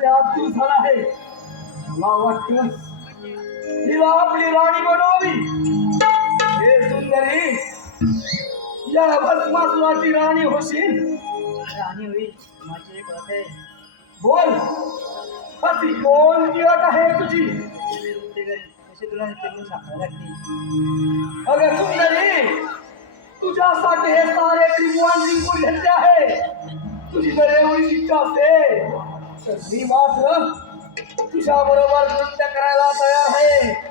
वर्षाचे आतू झाला आहे. मला वाटतं हिला आपली राणी बनवावी. हे सुंदरी, या भस्मासुराची राणी होशील. राणी होईल माझी एक अट आहे. बोल, अशी कोणती अट आहे तुझी? तसे तुला नित्य सांगायला लागते. अगं सुंदरी, तुझ्यासाठी हे सारे त्रिभुवन जिंकून घेतले आहे. तुझी जर एवढी इच्छा असेल तर मी मात्र तुझ्या बरोबर नृत्य करायला तयार आहे.